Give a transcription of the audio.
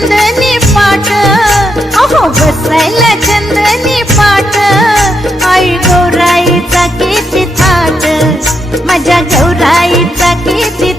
चंदनी पाट, अहो बसायला चंदनी पाट, आई गौराईचा किती थाट, माझ्या गौराईचा किती